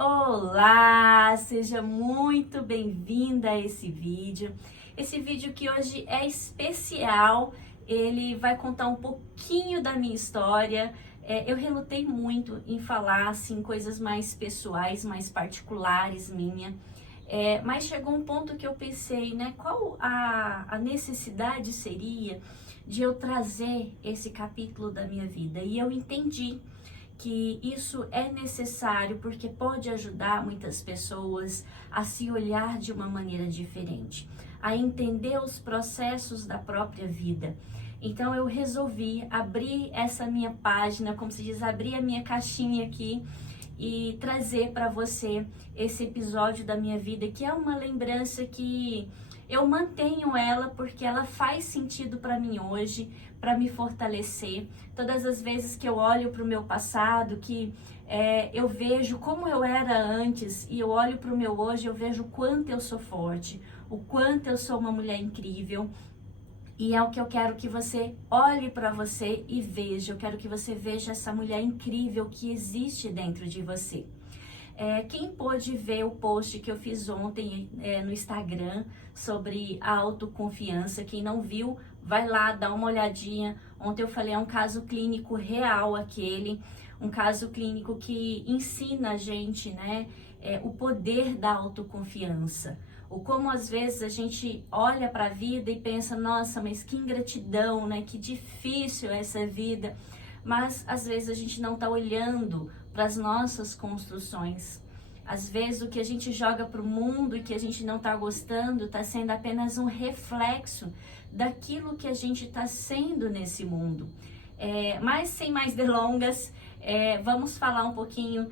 Olá, seja muito bem-vinda a esse vídeo. Esse vídeo que hoje é especial, ele vai contar um pouquinho da minha história. Eu relutei muito em falar assim, coisas mais pessoais, mais particulares minha. Mas chegou um ponto que eu pensei, né, qual a necessidade seria de eu trazer esse capítulo da minha vida. E eu entendi que isso é necessário porque pode ajudar muitas pessoas a se olhar de uma maneira diferente, a entender os processos da própria vida. Então eu resolvi abrir essa minha página, como se diz, abrir a minha caixinha aqui e trazer para você esse episódio da minha vida, que é uma lembrança que eu mantenho ela porque ela faz sentido para mim hoje, para me fortalecer. Todas as vezes que eu olho para o meu passado, que eu vejo como eu era antes e eu olho para o meu hoje, eu vejo o quanto eu sou forte, o quanto eu sou uma mulher incrível. E é o que eu quero que você olhe para você e veja. Eu quero que você veja essa mulher incrível que existe dentro de você. Quem pôde ver o post que eu fiz ontem no Instagram sobre a autoconfiança, quem não viu, vai lá, dá uma olhadinha. Ontem eu falei, é um caso clínico real aquele, um caso clínico que ensina a gente, né, o poder da autoconfiança. O como às vezes a gente olha para a vida e pensa, nossa, mas que ingratidão, né, que difícil essa vida. Mas às vezes a gente não está olhando para as nossas construções. Às vezes o que a gente joga para o mundo e que a gente não está gostando está sendo apenas um reflexo daquilo que a gente está sendo nesse mundo. Mas sem mais delongas, vamos falar um pouquinho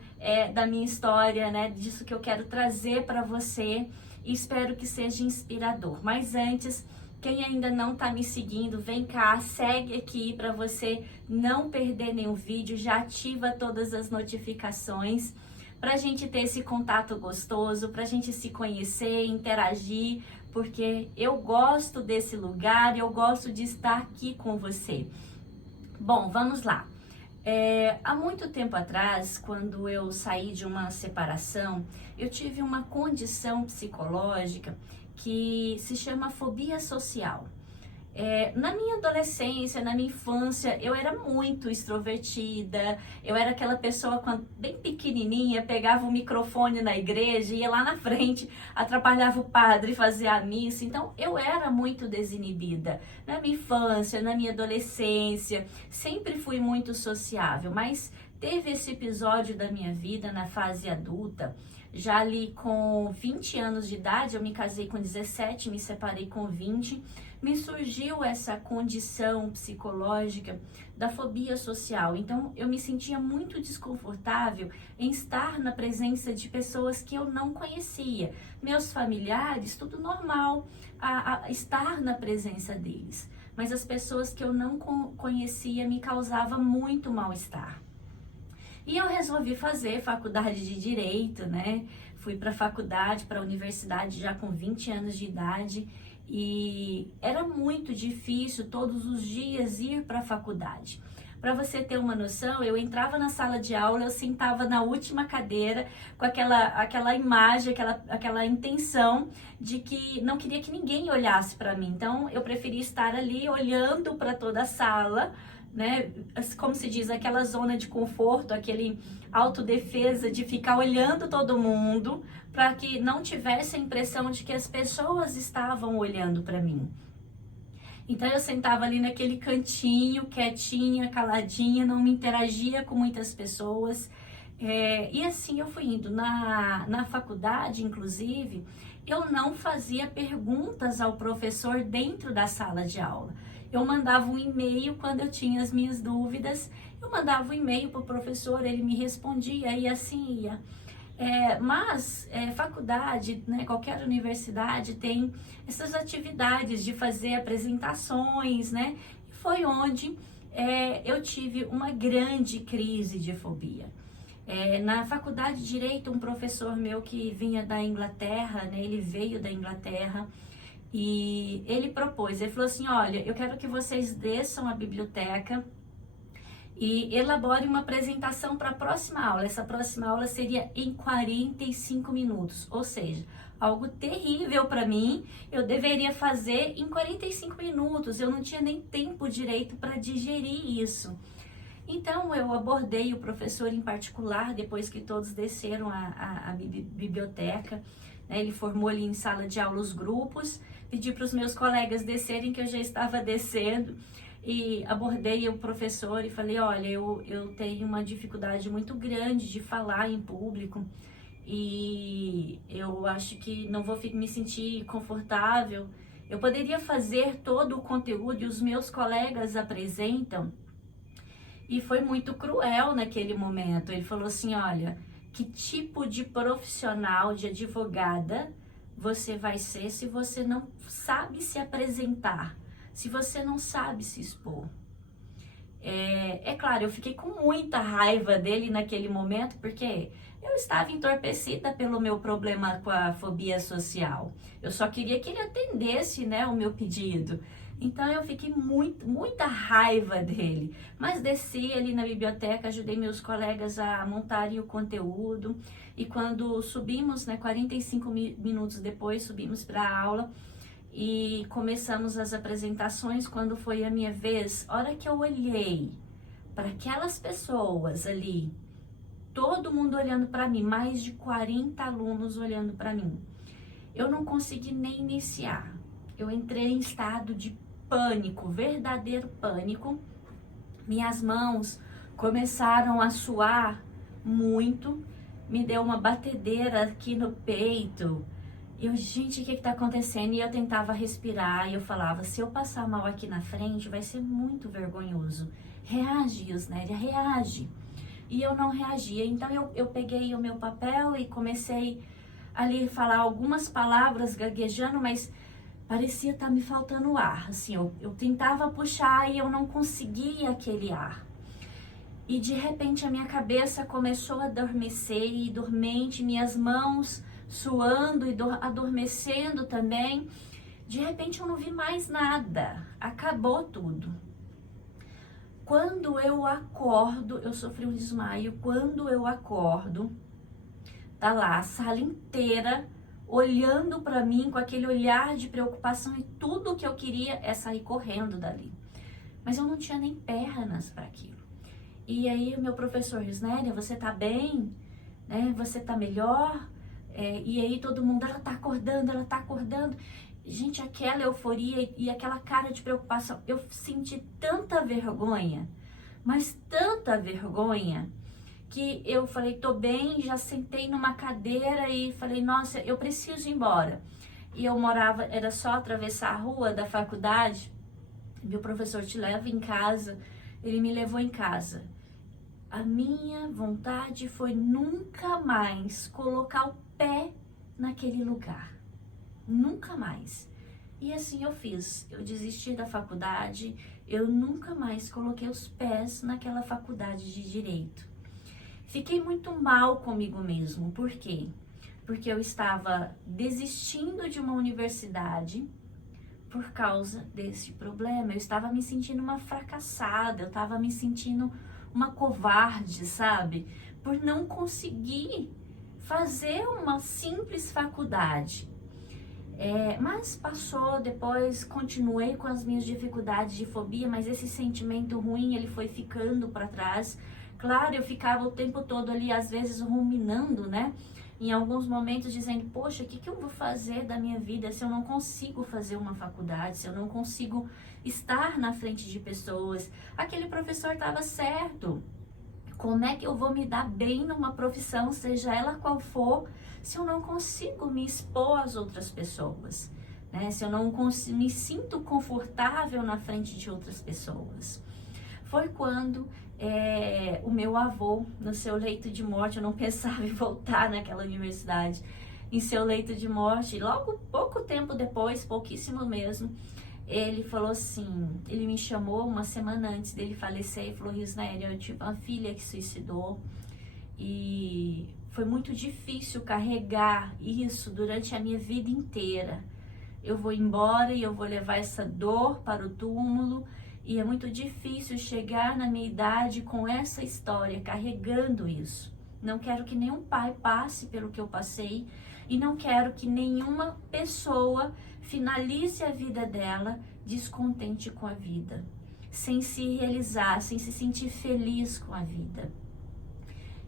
da minha história, né, disso que eu quero trazer para você e espero que seja inspirador. Mas antes, quem ainda não está me seguindo, vem cá, segue aqui para você não perder nenhum vídeo, já ativa todas as notificações, para a gente ter esse contato gostoso, para a gente se conhecer, interagir, porque eu gosto desse lugar, eu gosto de estar aqui com você. Bom, vamos lá. Há muito tempo atrás, quando eu saí de uma separação, eu tive uma condição psicológica que se chama fobia social. Na minha adolescência, na minha infância, eu era muito extrovertida, eu era aquela pessoa bem pequenininha, pegava o microfone na igreja, ia lá na frente, atrapalhava o padre, fazia a missa, então eu era muito desinibida. Na minha infância, na minha adolescência, sempre fui muito sociável, mas teve esse episódio da minha vida na fase adulta, já ali com 20 anos de idade, eu me casei com 17, me separei com 20, me surgiu essa condição psicológica da fobia social. Então, eu me sentia muito desconfortável em estar na presença de pessoas que eu não conhecia. Meus familiares, tudo normal, a estar na presença deles. Mas as pessoas que eu não conhecia me causava muito mal-estar. E eu resolvi fazer faculdade de Direito, né? Fui para a faculdade, para a universidade já com 20 anos de idade e era muito difícil todos os dias ir para a faculdade. Para você ter uma noção, eu entrava na sala de aula, eu sentava na última cadeira com aquela imagem, aquela intenção de que não queria que ninguém olhasse para mim. Então, eu preferia estar ali olhando para toda a sala, né, como se diz, aquela zona de conforto, aquele autodefesa de ficar olhando todo mundo para que não tivesse a impressão de que as pessoas estavam olhando para mim. Então eu sentava ali naquele cantinho, quietinha, caladinha, não me interagia com muitas pessoas. E assim eu fui indo. Na faculdade, inclusive, eu não fazia perguntas ao professor dentro da sala de aula. Eu mandava um e-mail quando eu tinha as minhas dúvidas, eu mandava um e-mail para o professor, ele me respondia e assim ia. Mas faculdade, né, qualquer universidade tem essas atividades de fazer apresentações, né? E foi onde eu tive uma grande crise de fobia. Na faculdade de Direito, um professor meu que vinha da Inglaterra, né, ele veio da Inglaterra, e ele falou assim, olha, eu quero que vocês desçam a biblioteca e elabore uma apresentação para a próxima aula. Essa próxima aula seria em 45 minutos, ou seja, algo terrível para mim, eu deveria fazer em 45 minutos, eu não tinha nem tempo direito para digerir isso. Então eu abordei o professor em particular, depois que todos desceram a biblioteca, né? Ele formou ali em sala de aula os grupos, pedi para os meus colegas descerem, que eu já estava descendo, e abordei o professor e falei, olha, eu tenho uma dificuldade muito grande de falar em público, e eu acho que não vou me sentir confortável. Eu poderia fazer todo o conteúdo e os meus colegas apresentam. E foi muito cruel naquele momento. Ele falou assim, olha, que tipo de profissional, de advogada você vai ser se você não sabe se apresentar, se você não sabe se expor? É claro, eu fiquei com muita raiva dele naquele momento, porque eu estava entorpecida pelo meu problema com a fobia social. Eu só queria que ele atendesse, né, o meu pedido. Então eu fiquei muita raiva dele. Mas desci ali na biblioteca, ajudei meus colegas a montarem o conteúdo. E quando subimos, né, 45 minutos depois, subimos para a aula e começamos as apresentações. Quando foi a minha vez, a hora que eu olhei para aquelas pessoas ali, todo mundo olhando para mim, mais de 40 alunos olhando para mim, eu não consegui nem iniciar. Eu entrei em estado de pânico, verdadeiro pânico. Minhas mãos começaram a suar muito, me deu uma batedeira aqui no peito. Eu, gente, o que está acontecendo? E eu tentava respirar e eu falava, se eu passar mal aqui na frente, vai ser muito vergonhoso. Reage, Yusnélia, reage. E eu não reagia. Então eu peguei o meu papel e comecei ali a falar algumas palavras gaguejando, mas parecia estar me faltando ar. Assim, eu tentava puxar e eu não conseguia aquele ar. E de repente a minha cabeça começou a adormecer e dormente, minhas mãos suando e adormecendo também. De repente eu não vi mais nada, acabou tudo. Quando eu acordo, eu sofri um desmaio. Quando eu acordo, tá lá a sala inteira olhando para mim com aquele olhar de preocupação, e tudo que eu queria é sair correndo dali. Mas eu não tinha nem pernas para aquilo. E aí o meu professor, Yusnélia, você tá bem? Né? Você tá melhor? E aí todo mundo, ela tá acordando, ela tá acordando. Gente, aquela euforia e aquela cara de preocupação, eu senti tanta vergonha, mas tanta vergonha, que eu falei, tô bem, já sentei numa cadeira e falei, nossa, eu preciso ir embora. E eu morava, era só atravessar a rua da faculdade, meu professor te leva em casa, ele me levou em casa. A minha vontade foi nunca mais colocar o pé naquele lugar. Nunca mais. E assim eu fiz. Eu desisti da faculdade, eu nunca mais coloquei os pés naquela faculdade de Direito. Fiquei muito mal comigo mesmo. Por quê? Porque eu estava desistindo de uma universidade por causa desse problema. Eu estava me sentindo uma fracassada, eu estava me sentindo uma covarde, sabe? Por não conseguir fazer uma simples faculdade. Mas passou, depois continuei com as minhas dificuldades de fobia, mas esse sentimento ruim, ele foi ficando para trás. Claro, eu ficava o tempo todo ali, às vezes ruminando, né? Em alguns momentos dizendo, poxa, o que eu vou fazer da minha vida se eu não consigo fazer uma faculdade, se eu não consigo estar na frente de pessoas? Aquele professor estava certo. Como é que eu vou me dar bem numa profissão, seja ela qual for, se eu não consigo me expor às outras pessoas, né? Se eu não me sinto confortável na frente de outras pessoas? Foi quando o meu avô, no seu leito de morte, eu não pensava em voltar naquela universidade, em seu leito de morte, logo pouco tempo depois, pouquíssimo mesmo, ele falou assim, ele me chamou uma semana antes dele falecer e falou, Yusnélia, eu tive uma filha que suicidou e foi muito difícil carregar isso durante a minha vida inteira. Eu vou embora e eu vou levar essa dor para o túmulo E é muito difícil chegar na minha idade com essa história, carregando isso. Não quero que nenhum pai passe pelo que eu passei e não quero que nenhuma pessoa finalize a vida dela descontente com a vida, sem se realizar, sem se sentir feliz com a vida.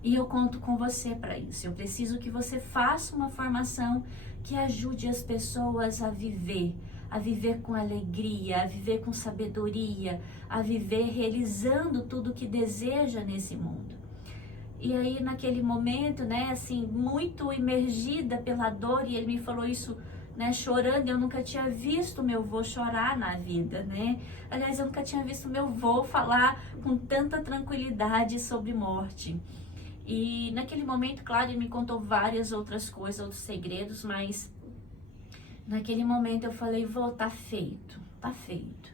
E eu conto com você para isso. Eu preciso que você faça uma formação que ajude as pessoas a viver com alegria, a viver com sabedoria, a viver realizando tudo o que deseja nesse mundo. E aí naquele momento, né, assim, muito imergida pela dor, e ele me falou isso, né, chorando. Eu nunca tinha visto meu avô chorar na vida, né? Aliás, eu nunca tinha visto meu avô falar com tanta tranquilidade sobre morte. E naquele momento, claro, ele me contou várias outras coisas, outros segredos, mas naquele momento eu falei, vô, tá feito, tá feito.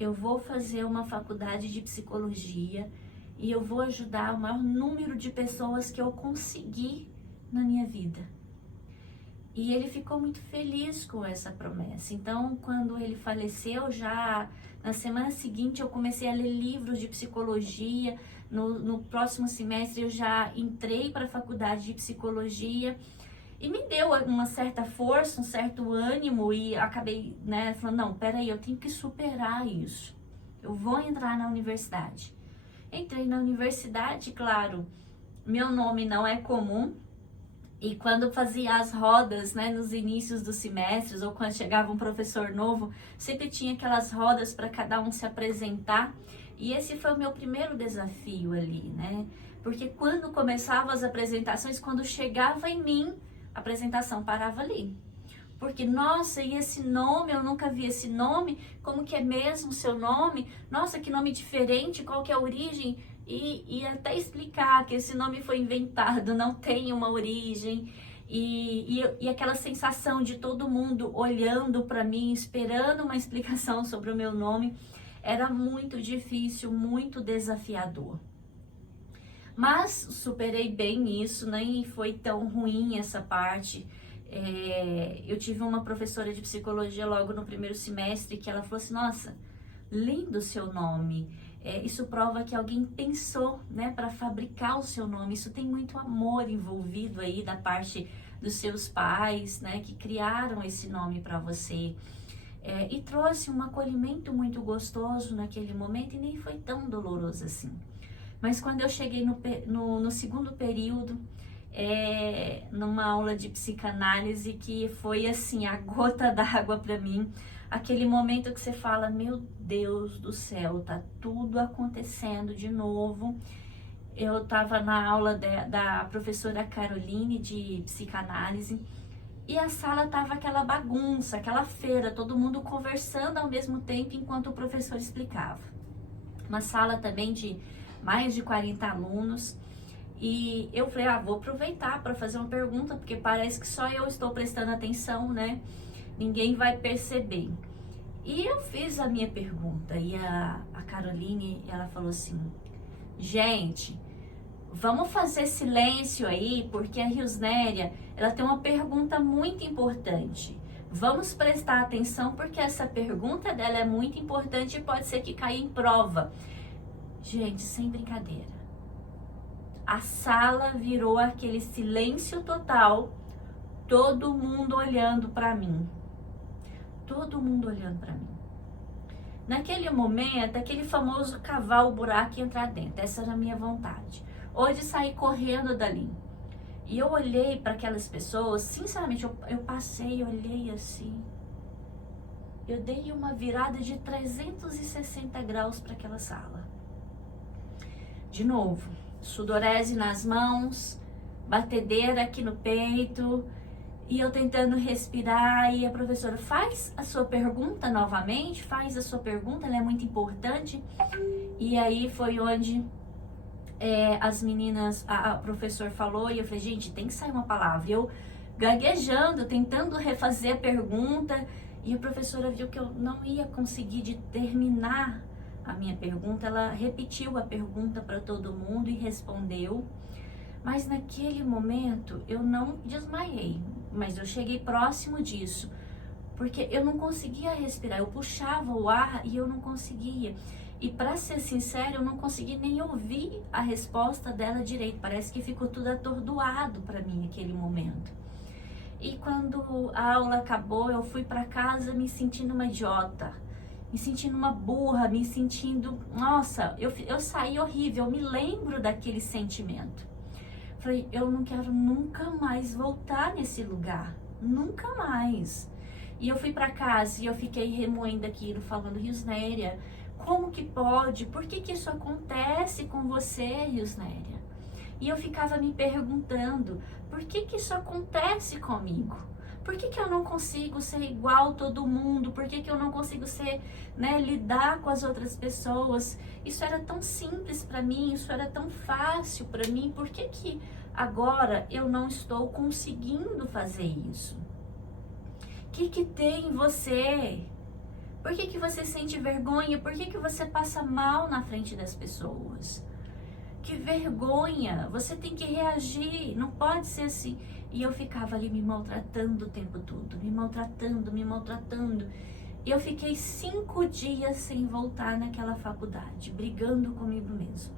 Eu vou fazer uma faculdade de psicologia e eu vou ajudar o maior número de pessoas que eu conseguir na minha vida. E ele ficou muito feliz com essa promessa. Então, quando ele faleceu, já na semana seguinte eu comecei a ler livros de psicologia. No próximo semestre eu já entrei para a faculdade de psicologia. E me deu uma certa força, um certo ânimo e acabei, né, falando, não, peraí, eu tenho que superar isso. Eu vou entrar na universidade. Entrei na universidade, claro, meu nome não é comum. E quando fazia as rodas, né, nos inícios dos semestres, ou quando chegava um professor novo, sempre tinha aquelas rodas para cada um se apresentar. E esse foi o meu primeiro desafio ali, né? Porque quando começavam as apresentações, quando chegava em mim, a apresentação parava ali. Porque, nossa, e esse nome, eu nunca vi esse nome, como que é mesmo o seu nome? Nossa, que nome diferente, qual que é a origem? E até explicar que esse nome foi inventado, não tem uma origem. E aquela sensação de todo mundo olhando para mim, esperando uma explicação sobre o meu nome, era muito difícil, muito desafiador. Mas superei bem isso, nem foi tão ruim essa parte. Eu tive uma professora de psicologia logo no primeiro semestre que ela falou assim, nossa, lindo o seu nome. Isso prova que alguém pensou, né, para fabricar o seu nome. Isso tem muito amor envolvido aí da parte dos seus pais, né, que criaram esse nome para você. E trouxe um acolhimento muito gostoso naquele momento e nem foi tão doloroso assim. Mas quando eu cheguei no segundo período, numa aula de psicanálise, que foi assim, a gota d'água para mim, aquele momento que você fala, meu Deus do céu, tá tudo acontecendo de novo. Eu estava na aula da professora Caroline de psicanálise e a sala tava aquela bagunça, aquela feira, todo mundo conversando ao mesmo tempo enquanto o professor explicava. Uma sala também de mais de 40 alunos. E eu falei, vou aproveitar para fazer uma pergunta, porque parece que só eu estou prestando atenção, né? Ninguém vai perceber. E eu fiz a minha pergunta e a Caroline, ela falou assim, gente, vamos fazer silêncio aí, porque a Riosnéria, ela tem uma pergunta muito importante. Vamos prestar atenção, porque essa pergunta dela é muito importante e pode ser que caia em prova. Gente, sem brincadeira. A sala virou aquele silêncio total, todo mundo olhando para mim. Todo mundo olhando para mim. Naquele momento, aquele famoso cavar o buraco e entrar dentro. Essa era a minha vontade. Ou de sair correndo dali. E eu olhei para aquelas pessoas, sinceramente, eu passei, olhei assim. Eu dei uma virada de 360 graus para aquela sala. De novo, sudorese nas mãos, batedeira aqui no peito, e eu tentando respirar, e a professora, faz a sua pergunta novamente, faz a sua pergunta, ela é muito importante. E aí foi onde as meninas, a professora falou, e eu falei, gente, tem que sair uma palavra. Eu gaguejando, tentando refazer a pergunta, e a professora viu que eu não ia conseguir de terminar a minha pergunta. Ela repetiu a pergunta para todo mundo e respondeu. Mas naquele momento eu não desmaiei, mas eu cheguei próximo disso, porque eu não conseguia respirar, eu puxava o ar e eu não conseguia. E para ser sincera, eu não consegui nem ouvir a resposta dela direito, parece que ficou tudo atordoado para mim naquele momento. E quando a aula acabou, eu fui para casa me sentindo uma idiota, me sentindo uma burra, me sentindo... Nossa, eu saí horrível, eu me lembro daquele sentimento. Falei, eu não quero nunca mais voltar nesse lugar, nunca mais. E eu fui para casa e eu fiquei remoendo aquilo, falando, Riosnéria, como que pode? Por que que isso acontece com você, Riosnéria? E eu ficava me perguntando, por que que isso acontece comigo? Por que que eu não consigo ser igual a todo mundo? Por que que eu não consigo ser, né, lidar com as outras pessoas? Isso era tão simples para mim, isso era tão fácil para mim. Por que que agora eu não estou conseguindo fazer isso? O que tem em você? Por que que você sente vergonha? Por que que você passa mal na frente das pessoas? Que vergonha! Você tem que reagir, não pode ser assim. E eu ficava ali me maltratando o tempo todo, me maltratando, me maltratando. E eu fiquei 5 dias sem voltar naquela faculdade, brigando comigo mesmo.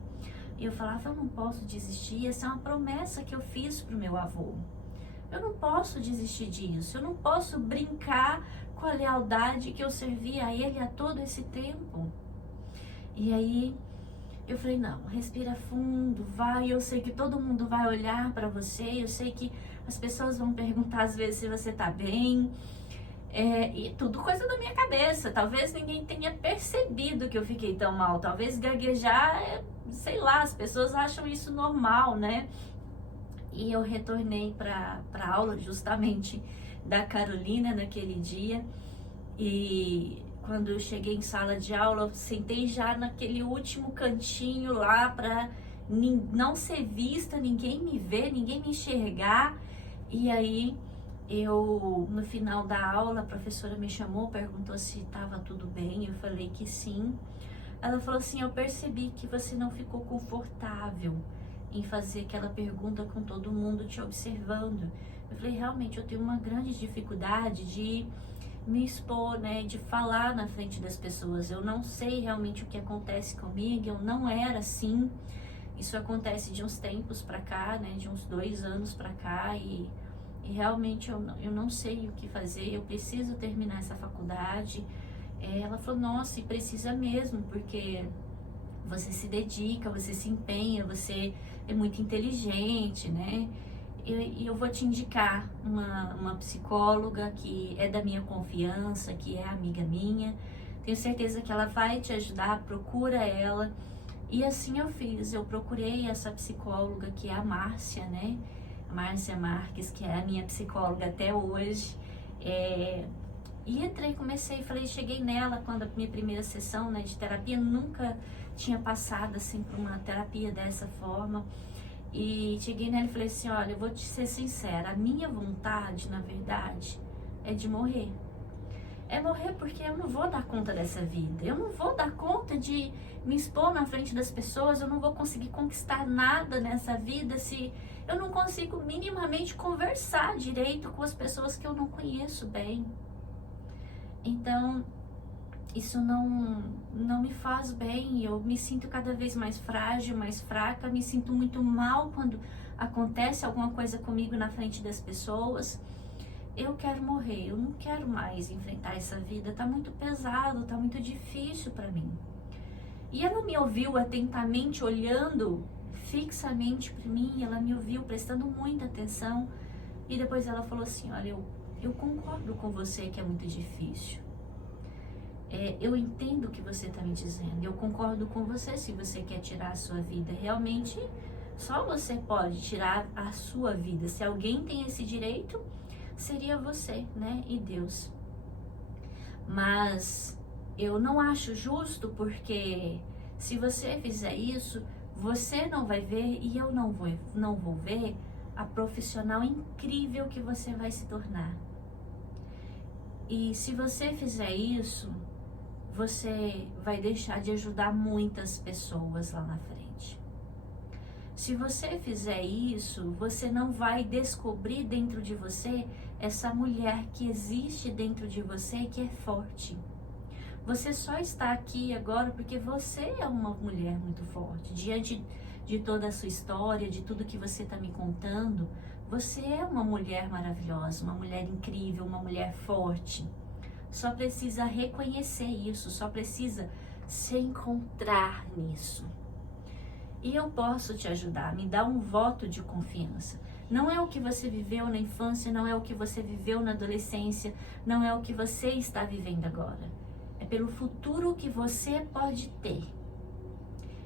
E eu falava, eu não posso desistir, essa é uma promessa que eu fiz pro meu avô. Eu não posso desistir disso, eu não posso brincar com a lealdade que eu servi a ele há todo esse tempo. E aí eu falei, não, respira fundo, vai, eu sei que todo mundo vai olhar para você, eu sei que as pessoas vão perguntar às vezes se você tá bem, e tudo coisa da minha cabeça, talvez ninguém tenha percebido que eu fiquei tão mal, talvez gaguejar, sei lá, as pessoas acham isso normal, né? E eu retornei para aula justamente da Carolina naquele dia, e quando eu cheguei em sala de aula, eu sentei já naquele último cantinho lá para não ser vista, ninguém me ver, ninguém me enxergar. E aí, no final da aula, a professora me chamou, perguntou se estava tudo bem, eu falei que sim. Ela falou assim, eu percebi que você não ficou confortável em fazer aquela pergunta com todo mundo te observando. Eu falei, realmente, eu tenho uma grande dificuldade de me expor, né, de falar na frente das pessoas. Eu não sei realmente o que acontece comigo, eu não era assim. Isso acontece de uns tempos pra cá, né, de uns 2 anos pra cá, e realmente eu não sei o que fazer, eu preciso terminar essa faculdade. Ela falou, nossa, e precisa mesmo, porque você se dedica, você se empenha, você é muito inteligente, né? E eu vou te indicar uma psicóloga que é da minha confiança, que é amiga minha. Tenho certeza que ela vai te ajudar, procura ela. E assim eu fiz, eu procurei essa psicóloga que é a Márcia, né? A Márcia Marques, que é a minha psicóloga até hoje. E entrei, falei, cheguei nela quando a minha primeira sessão, né, de terapia, nunca tinha passado assim por uma terapia dessa forma. E cheguei nela e falei assim, olha, eu vou te ser sincera, a minha vontade, na verdade, é de morrer. É morrer porque eu não vou dar conta dessa vida, eu não vou dar conta de me expor na frente das pessoas, eu não vou conseguir conquistar nada nessa vida se eu não consigo minimamente conversar direito com as pessoas que eu não conheço bem. Então, isso não me faz bem, eu me sinto cada vez mais frágil, mais fraca, me sinto muito mal quando acontece alguma coisa comigo na frente das pessoas. Eu quero morrer, eu não quero mais enfrentar essa vida, tá muito pesado, tá muito difícil para mim. E ela me ouviu atentamente, olhando fixamente para mim, ela me ouviu prestando muita atenção, e depois ela falou assim, olha, eu concordo com você que é muito difícil. Eu entendo o que você está me dizendo, eu concordo com você se você quer tirar a sua vida. Realmente, só você pode tirar a sua vida. Se alguém tem esse direito, seria você, né? E Deus. Mas eu não acho justo, porque se você fizer isso, você não vai ver e eu não vou ver a profissional incrível que você vai se tornar. E se você fizer isso, você vai deixar de ajudar muitas pessoas lá na frente. Se você fizer isso, você não vai descobrir dentro de você essa mulher que existe dentro de você que é forte. Você só está aqui agora porque você é uma mulher muito forte. Diante de toda a sua história, de tudo que você está me contando, você é uma mulher maravilhosa, uma mulher incrível, uma mulher forte. Só precisa reconhecer isso, só precisa se encontrar nisso. E eu posso te ajudar, me dá um voto de confiança. Não é o que você viveu na infância, não é o que você viveu na adolescência, não é o que você está vivendo agora. É pelo futuro que você pode ter.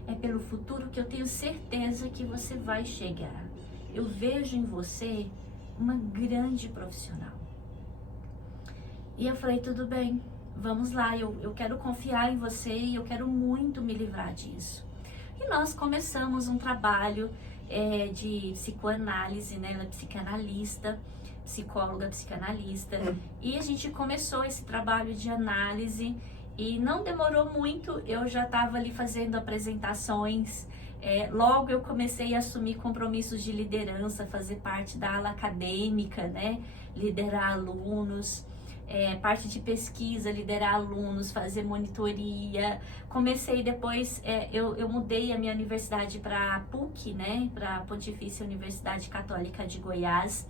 É pelo futuro que eu tenho certeza que você vai chegar. Eu vejo em você uma grande profissional. E eu falei, tudo bem, vamos lá, eu quero confiar em você e eu quero muito me livrar disso. E nós começamos um trabalho de psicoanálise, né? Ela é psicanalista, psicóloga psicanalista. E a gente começou esse trabalho de análise e não demorou muito, eu já estava ali fazendo apresentações. Logo eu comecei a assumir compromissos de liderança, fazer parte da ala acadêmica, né? Liderar alunos. Parte de pesquisa, liderar alunos, fazer monitoria. Comecei depois, eu mudei a minha universidade para a PUC, né, para a Pontifícia Universidade Católica de Goiás,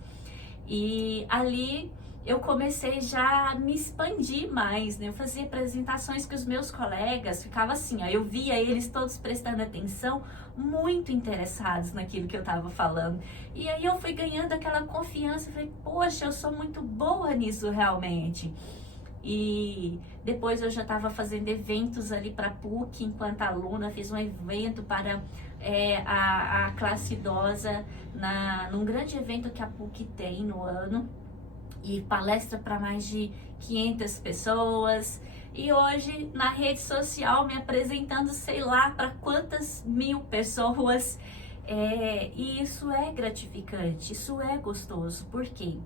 e ali eu comecei já a me expandir mais, né, eu fazia apresentações com os meus colegas, ficava assim, ó, eu via eles todos prestando atenção, muito interessados naquilo que eu estava falando, e aí eu fui ganhando aquela confiança, falei, poxa, eu sou muito boa nisso realmente. E depois eu já estava fazendo eventos ali para a PUC enquanto aluna, fiz um evento para a classe idosa, num grande evento que a PUC tem no ano, e palestra para mais de 500 pessoas, e hoje na rede social me apresentando sei lá para quantas mil pessoas, e isso é gratificante, isso é gostoso. Por quê?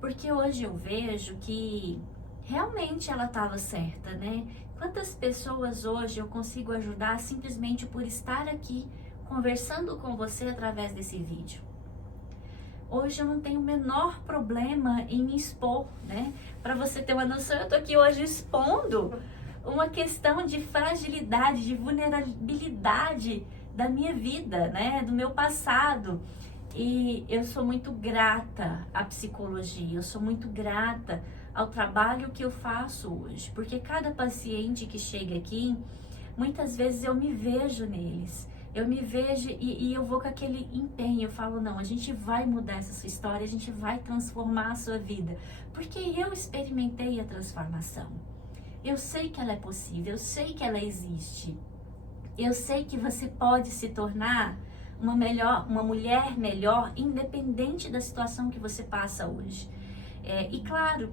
Porque hoje eu vejo que realmente ela estava certa, né? Quantas pessoas hoje eu consigo ajudar simplesmente por estar aqui conversando com você através desse vídeo? Hoje eu não tenho o menor problema em me expor, né? Para você ter uma noção, eu tô aqui hoje expondo uma questão de fragilidade, de vulnerabilidade da minha vida, né? Do meu passado. E eu sou muito grata à psicologia, eu sou muito grata ao trabalho que eu faço hoje, porque cada paciente que chega aqui, muitas vezes eu me vejo neles. Eu me vejo e eu vou com aquele empenho, eu falo, não, a gente vai mudar essa sua história, a gente vai transformar a sua vida, porque eu experimentei a transformação. Eu sei que ela é possível, eu sei que ela existe. Eu sei que você pode se tornar uma mulher melhor, independente da situação que você passa hoje. E claro,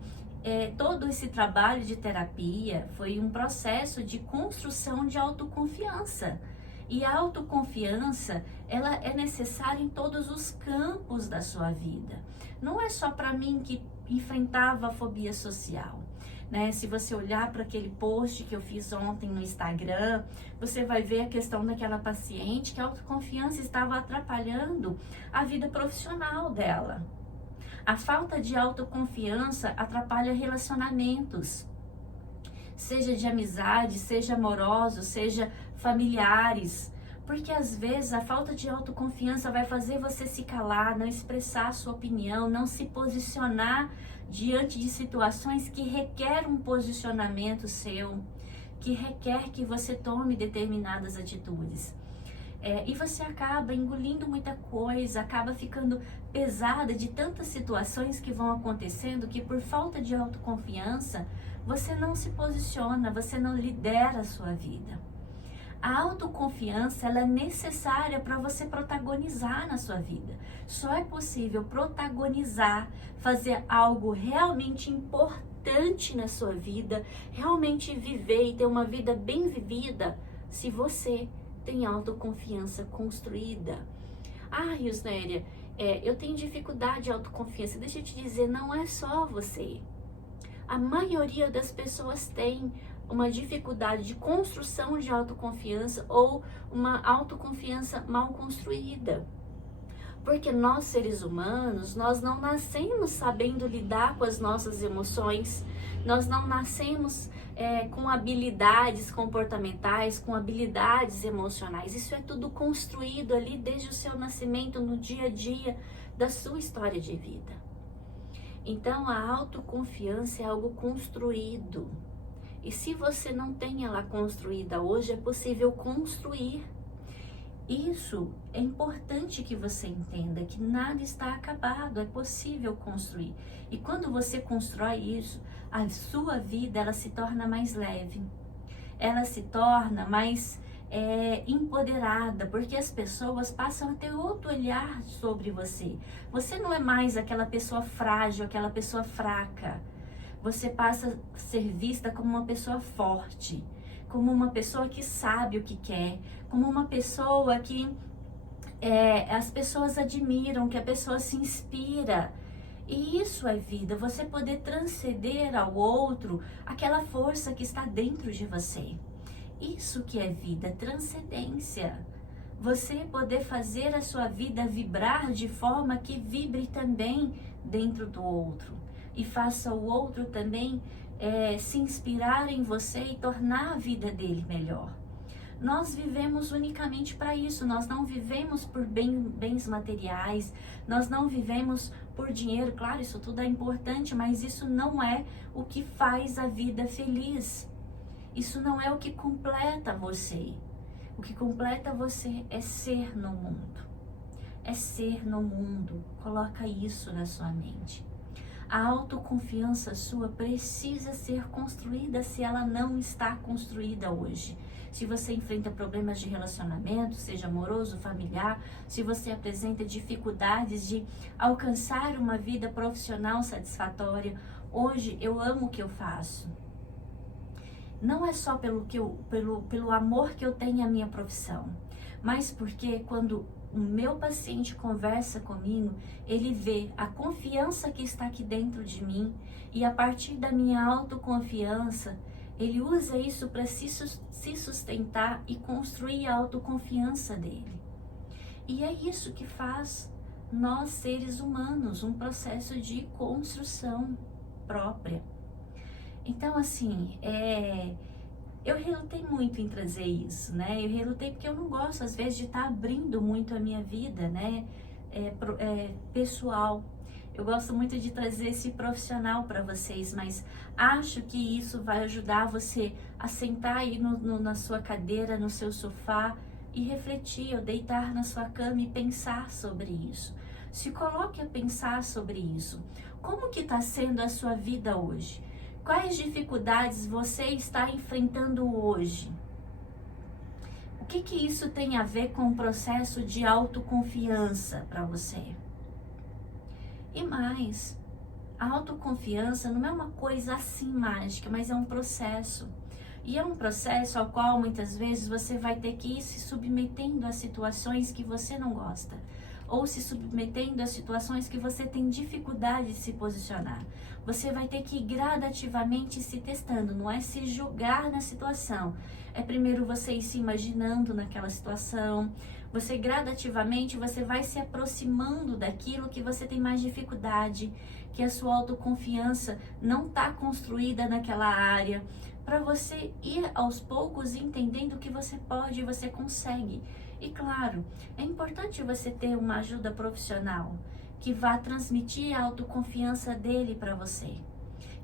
todo esse trabalho de terapia foi um processo de construção de autoconfiança. E a autoconfiança, ela é necessária em todos os campos da sua vida. Não é só para mim que enfrentava a fobia social, né? Se você olhar para aquele post que eu fiz ontem no Instagram, você vai ver a questão daquela paciente que a autoconfiança estava atrapalhando a vida profissional dela. A falta de autoconfiança atrapalha relacionamentos, seja de amizade, seja amoroso, seja familiares, porque às vezes a falta de autoconfiança vai fazer você se calar, não expressar a sua opinião, não se posicionar diante de situações que requer um posicionamento seu, que requer que você tome determinadas atitudes. E você acaba engolindo muita coisa, acaba ficando pesada de tantas situações que vão acontecendo, que por falta de autoconfiança, você não se posiciona, você não lidera a sua vida. A autoconfiança, ela é necessária para você protagonizar na sua vida. Só é possível protagonizar, fazer algo realmente importante na sua vida, realmente viver e ter uma vida bem vivida, se você tem autoconfiança construída. Yusnéria, eu tenho dificuldade de autoconfiança. Deixa eu te dizer, não é só você. A maioria das pessoas tem. uma dificuldade de construção de autoconfiança ou uma autoconfiança mal construída. Porque nós, seres humanos, nós não nascemos sabendo lidar com as nossas emoções, nós não nascemos com habilidades comportamentais, com habilidades emocionais. Isso é tudo construído ali desde o seu nascimento, no dia a dia da sua história de vida. Então, a autoconfiança é algo construído. E se você não tem ela construída hoje, é possível construir. Isso é importante que você entenda, que nada está acabado, é possível construir. E quando você constrói isso, a sua vida ela se torna mais leve, ela se torna mais empoderada, porque as pessoas passam a ter outro olhar sobre você. Você não é mais aquela pessoa frágil, aquela pessoa fraca. Você passa a ser vista como uma pessoa forte, como uma pessoa que sabe o que quer, como uma pessoa que as pessoas admiram, que a pessoa se inspira. E isso é vida, você poder transcender ao outro aquela força que está dentro de você. Isso que é vida, transcendência. Você poder fazer a sua vida vibrar de forma que vibre também dentro do outro. E faça o outro também se inspirar em você e tornar a vida dele melhor. Nós vivemos unicamente para isso, nós não vivemos por bens materiais, nós não vivemos por dinheiro. Claro, isso tudo é importante, mas isso não é o que faz a vida feliz. Isso não é o que completa você. O que completa você é ser no mundo. É ser no mundo. Coloca isso na sua mente. A autoconfiança sua precisa ser construída se ela não está construída hoje. Se você enfrenta problemas de relacionamento, seja amoroso, familiar, se você apresenta dificuldades de alcançar uma vida profissional satisfatória, hoje eu amo o que eu faço. Não é só pelo amor que eu tenho à minha profissão, mas porque quando o meu paciente conversa comigo, ele vê a confiança que está aqui dentro de mim e a partir da minha autoconfiança, ele usa isso para se sustentar e construir a autoconfiança dele. E é isso que faz nós, seres humanos, um processo de construção própria. Então, assim, eu relutei muito em trazer isso, né? Eu relutei porque eu não gosto, às vezes, de estar abrindo muito a minha vida, né? Pessoal. Eu gosto muito de trazer esse profissional para vocês, mas acho que isso vai ajudar você a sentar aí na sua cadeira, no seu sofá e refletir, ou deitar na sua cama e pensar sobre isso. Se coloque a pensar sobre isso. Como que está sendo a sua vida hoje? Quais dificuldades você está enfrentando hoje? O que isso tem a ver com o processo de autoconfiança para você? E mais, a autoconfiança não é uma coisa assim mágica, mas é um processo. E é um processo ao qual muitas vezes você vai ter que ir se submetendo a situações que você não gosta, ou se submetendo a situações que você tem dificuldade de se posicionar. Você vai ter que ir gradativamente se testando, não é se julgar na situação. É primeiro você ir se imaginando naquela situação, você gradativamente você vai se aproximando daquilo que você tem mais dificuldade, que a sua autoconfiança não está construída naquela área, para você ir aos poucos entendendo que você pode e você consegue. E claro, é importante você ter uma ajuda profissional que vá transmitir a autoconfiança dele para você,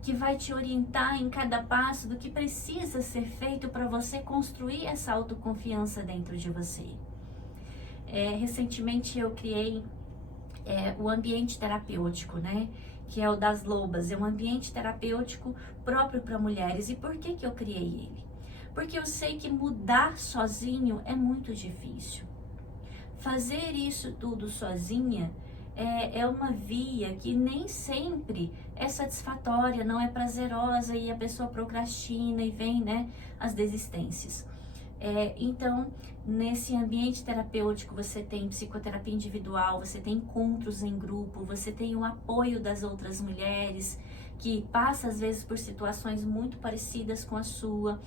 que vai te orientar em cada passo do que precisa ser feito para você construir essa autoconfiança dentro de você. Recentemente eu criei o ambiente terapêutico, né? Que é o das Lobas, é um ambiente terapêutico próprio para mulheres. E por que eu criei ele? Porque eu sei que mudar sozinho é muito difícil. Fazer isso tudo sozinha é uma via que nem sempre é satisfatória, não é prazerosa e a pessoa procrastina e vem, né, as desistências. Então, nesse ambiente terapêutico você tem psicoterapia individual, você tem encontros em grupo, você tem o apoio das outras mulheres que passa às vezes por situações muito parecidas com a sua.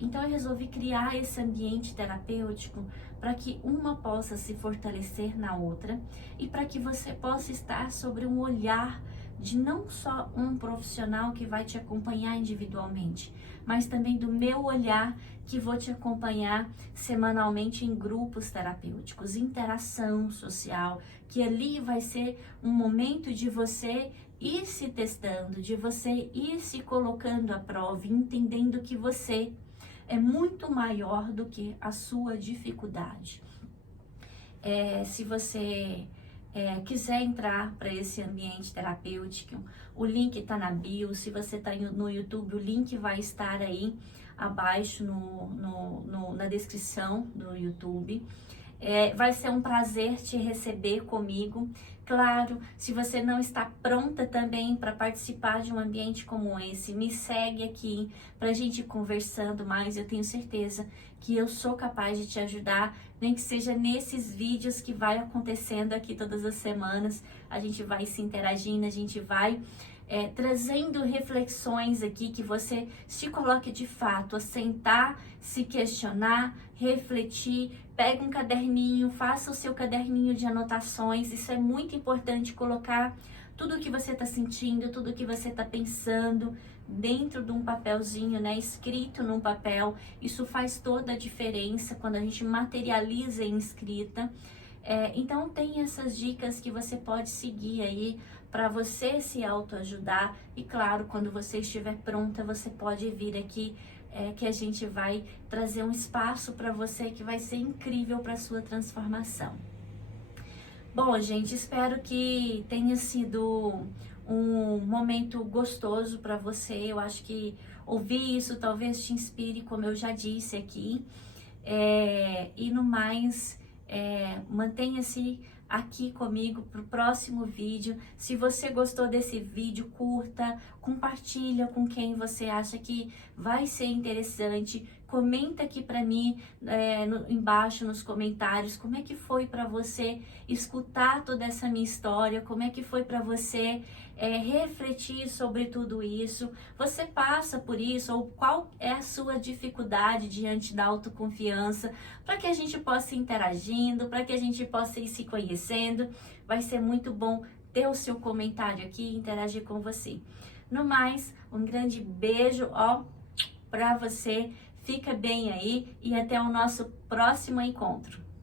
Então eu resolvi criar esse ambiente terapêutico para que uma possa se fortalecer na outra e para que você possa estar sobre um olhar de não só um profissional que vai te acompanhar individualmente, mas também do meu olhar que vou te acompanhar semanalmente em grupos terapêuticos, interação social, que ali vai ser um momento de você ir se testando, de você ir se colocando à prova, entendendo que você é muito maior do que a sua dificuldade. Se você quiser entrar para esse ambiente terapêutico, o link está na bio. Se você está no YouTube, o link vai estar aí abaixo na descrição do YouTube. Vai ser um prazer te receber comigo. Claro, se você não está pronta também para participar de um ambiente como esse, me segue aqui para a gente ir conversando mais. Eu tenho certeza que eu sou capaz de te ajudar, nem que seja nesses vídeos que vai acontecendo aqui todas as semanas. A gente vai se interagindo, a gente vai trazendo reflexões aqui que você se coloque de fato a sentar, se questionar, refletir. Pega um caderninho, faça o seu caderninho de anotações. Isso é muito importante, colocar tudo o que você está sentindo, tudo o que você está pensando dentro de um papelzinho, né, escrito num papel. Isso faz toda a diferença quando a gente materializa em escrita. Então tem essas dicas que você pode seguir aí para você se autoajudar. E claro, quando você estiver pronta, você pode vir aqui, que a gente vai trazer um espaço para você que vai ser incrível para sua transformação. Bom, gente, espero que tenha sido um momento gostoso para você. Eu acho que ouvir isso talvez te inspire, como eu já disse aqui. E no mais, mantenha-se aqui comigo para o próximo vídeo. Se você gostou desse vídeo, curta, compartilha com quem você acha que vai ser interessante. Comenta aqui para mim, embaixo nos comentários, como é que foi para você escutar toda essa minha história, como é que foi para você refletir sobre tudo isso. Você passa por isso, ou qual é a sua dificuldade diante da autoconfiança, para que a gente possa ir interagindo, para que a gente possa ir se conhecendo. Vai ser muito bom ter o seu comentário aqui e interagir com você. No mais, um grande beijo, para você. Fica bem aí e até o nosso próximo encontro.